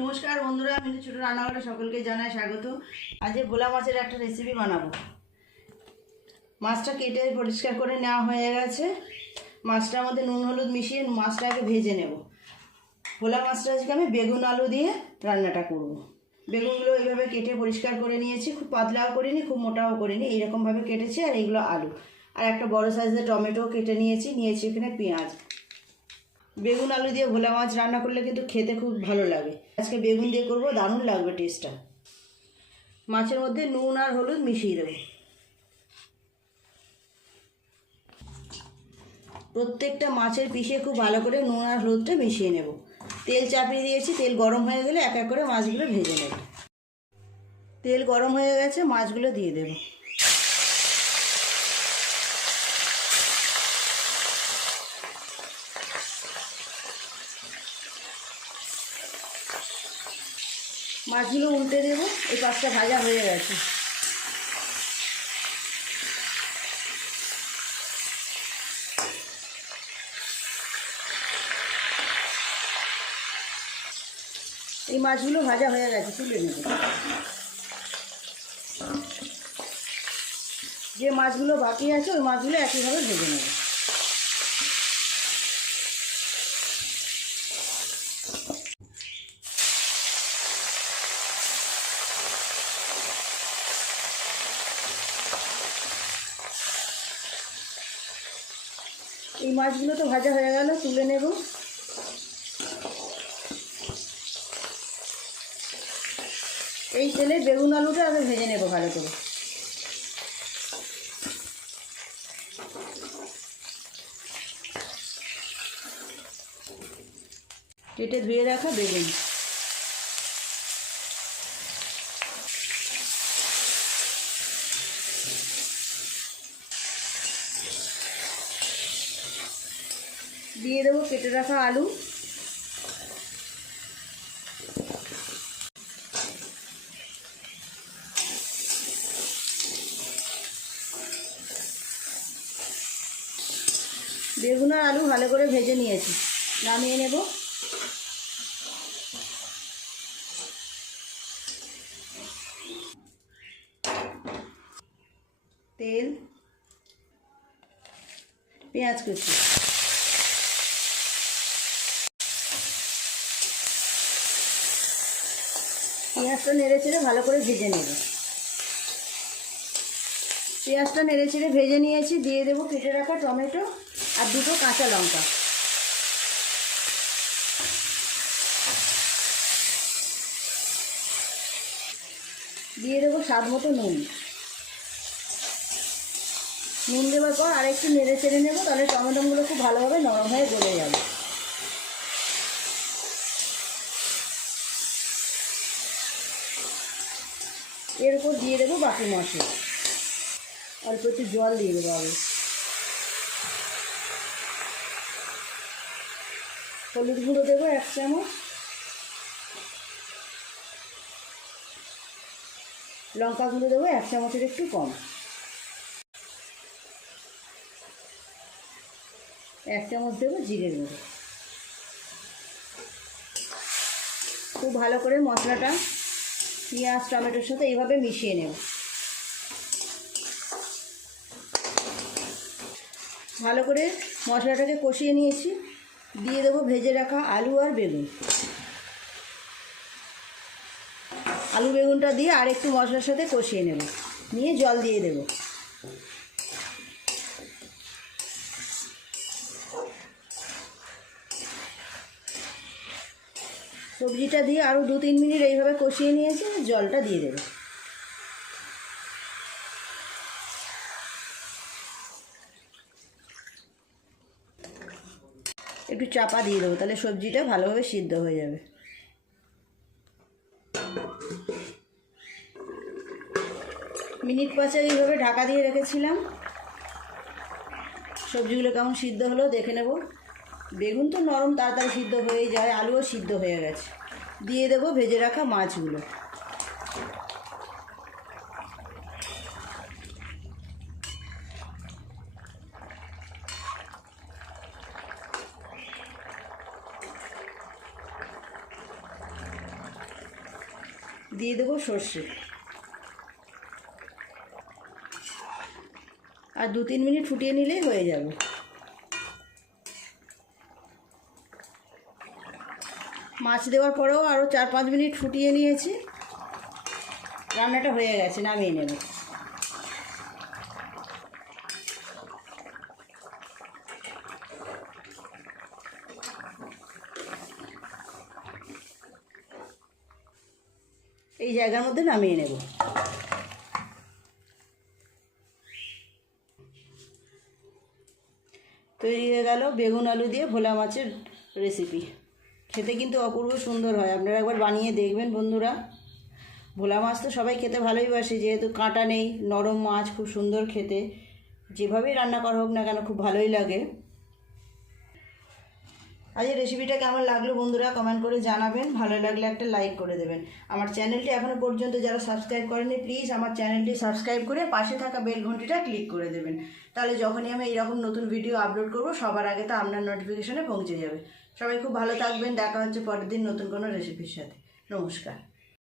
নমস্কার বন্ধুরা, আমি ছোটো রান্নাঘরে সকলকে জানাই স্বাগত। আজ ভোলা মাছের একটা রেসিপি বানাবো। মাছটা কেটে পরিষ্কার করে নেওয়া হয়ে গেছে। মাছটার মধ্যে নুন হলুদ মিশিয়ে মাছটাকে ভেজে নেব। ভোলা মাছটা আজকে আমি বেগুন আলু দিয়ে রান্নাটা করব। বেগুনগুলো এইভাবে কেটে পরিষ্কার করে নিয়েছি, খুব পাতলাও করিনি খুব মোটাও করিনি, এইরকমভাবে কেটেছি। আর এইগুলো আলু, আর একটা বড় সাইজের টমেটো কেটে নিয়েছি এখানে পেঁয়াজ। বেগুন আলু দিয়ে ভোলা মাছ রান্না করলে কিন্তু খেতে খুব ভালো লাগে। আজকে বেগুন দিয়ে করব, দারুণ লাগবে টেস্টটা। মাছের মধ্যে নুন আর হলুদ মিশিয়ে দেবো। প্রত্যেকটা মাছের পিষে খুব ভালো করে নুন আর হলুদটা মিশিয়ে নেব। তেল চাপিয়ে দিয়েছি, তেল গরম হয়ে গেলে এক এক করে মাছগুলো ভেজে নেব। তেল গরম হয়ে গেছে, মাছগুলো দিয়ে দেব। মাছগুলো উল্টে দেব। এই পাঁচটা ভাজা হয়ে গেছে। এই মাছগুলো ভাজা হয়ে গেছে, তুলে নেব। যে মাছগুলো বাকি আছে ওই মাছগুলো একইভাবে ভেজে নেব। এই মাছগুলো তো ভাজা হয়ে গেল, তুলে নেব। এই তেলে বেগুন আলুটা আগে ভেজে নেব ভালো করে। কেটে ধুয়ে রাখা বেগুন দিয়ে দেবো। কেটে রাখা আলু, বেগুন আর আলু ভালো করে ভেজে নিয়েছি, নামিয়ে নেব। তেল, পেঁয়াজ কুচি, পেঁয়াজটা নেড়ে চেড়ে ভালো করে ভেজে নেব। পেঁয়াজটা নেড়ে চেড়ে ভেজে নিয়েছি, দিয়ে দেবো কেটে রাখা টমেটো আর দুটো কাঁচা লঙ্কা। দিয়ে দেবো স্বাদ মতো নুন। নুন দেওয়ার পর আর একটু নেড়ে চেড়ে নেবো, তাহলে টমেটোগুলো খুব ভালোভাবে নরম হয়ে গলে যাবে। এর উপর দিয়ে দেবো বাকি মশলা। অল্প একটু জল দিয়ে দেবো আগে। হলুদ গুঁড়ো দেবো 1 চামচ, লঙ্কা গুঁড়ো দেবো 1 চামচের একটু কম, 1 চামচ দেবো জিরে গুঁড়ো। খুব ভালো করে মশলাটা পেঁয়াজ টমেটোর সাথে এইভাবে মিশিয়ে নেব। ভালো করে মশলাটাকে কষিয়ে নিয়েছি, দিয়ে দেবো ভেজে রাখা আলু আর বেগুন। আলু বেগুনটা দিয়ে আর একটু মশলার সাথে কষিয়ে নেব, নিয়ে জল দিয়ে দেব। সবজিটা দিয়ে আরও 2-3 মিনিট এইভাবে কষিয়ে নিয়েছি, জলটা দিয়ে দেব। একটু চাপা দিয়ে দেবো, তাহলে সবজিটা ভালোভাবে সিদ্ধ হয়ে যাবে। মিনিট 5 এইভাবে ঢাকা দিয়ে রেখেছিলাম। সবজিগুলো কেমন সিদ্ধ হলো দেখে নেব। বেগুন তো নরম, তাড়াতাড়ি সিদ্ধ হয়ে যায়, আলুও সিদ্ধ হয়ে গেছে। দিয়ে দেবো ভেজে রাখা মাছগুলো। দিয়ে দেবো সর্ষে, আর 2-3 মিনিট ফুটিয়ে নিলেই হয়ে যাবে। মাছ দেওয়ার পরেও আরও 4-5 মিনিট ফুটিয়ে নিয়েছি, রান্নাটা হয়ে গেছে, নামিয়ে নেব। এই জায়গার মধ্যে নামিয়ে নেব। তৈরি হয়ে গেল বেগুন আলু দিয়ে ভোলা মাছের রেসিপি। খেতে কিন্তু অপূর্ব সুন্দর হয়, আপনারা একবার বানিয়ে দেখবেন বন্ধুরা। ভোলা মাছ তো সবাই খেতে ভালোই বাসে, যেহেতু কাঁটা নেই, নরম মাছ, খুব সুন্দর খেতে। যেভাবেই রান্না করা হোক না কেন খুব ভালোই লাগে। আজ এই রেসিপিটা কেমন লাগলো বন্ধুরা কমেন্ট করে জানাবেন, ভালো লাগলে একটা লাইক করে দেবেন। আমার চ্যানেলটি এখনও পর্যন্ত যারা সাবস্ক্রাইব করেনি প্লিজ আমার চ্যানেলটি সাবস্ক্রাইব করে পাশে থাকা বেল ঘন্টিটা ক্লিক করে দেবেন, তাহলে যখনই আমি এইরকম নতুন ভিডিও আপলোড করব সবার আগে তা আপনার নোটিফিকেশনে পৌঁছে যাবে। সবাই খুব ভালো থাকবেন, দেখা হচ্ছে পরের দিন নতুন কোনো রেসিপির সাথে। নমস্কার।